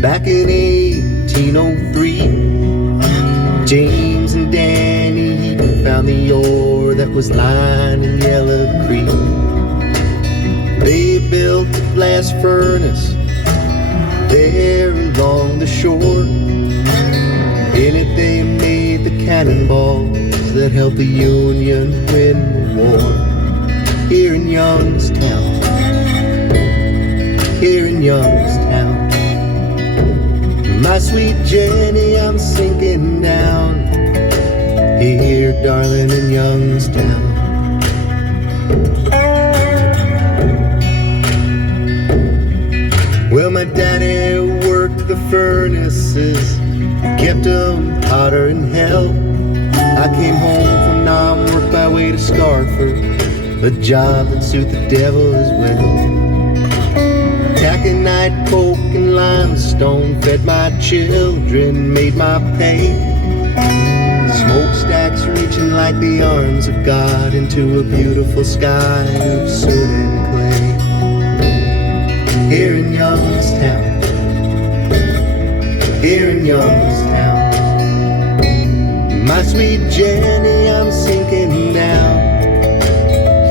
Back in 1803, James and Danny Heaton found the ore that was lining Yellow Creek. They built a blast furnace there along the shore. In it they made the cannonballs that helped the Union win the war. Here in Youngstown, here in Youngstown, my sweet Jenny, I'm sinking down here, darling, in Youngstown. Well, my daddy worked the furnaces, kept them hotter than hell. I came home from Nam, worked my way to Scarford, a job that suit the devil as well. Taconite, coke, and limestone fed my children, made my pay. Smokestacks reaching like the arms of God into a beautiful sky of soot and clay. Here in Youngstown, here in Youngstown, my sweet Jenny, I'm sinking down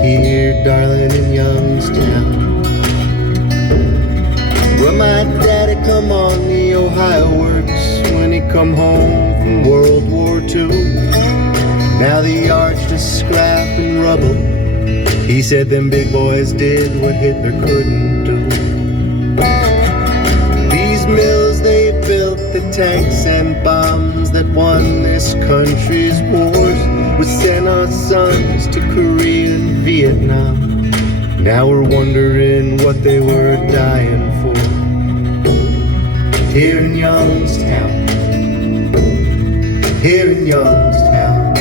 here, darling, in Youngstown. Well, my daddy come on the Ohio works when he come home from World War II. Now the yard's just scrap and rubble. He said them big boys did what Hitler couldn't do. These mills, they built the tanks and bombs that won this country's wars. We sent our sons to Korea and Vietnam. Now we're wondering what they were dying for. Here in Youngstown, here in Youngstown,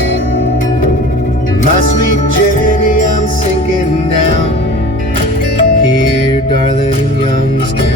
my sweet Jenny, I'm sinking down here, darling, in Youngstown.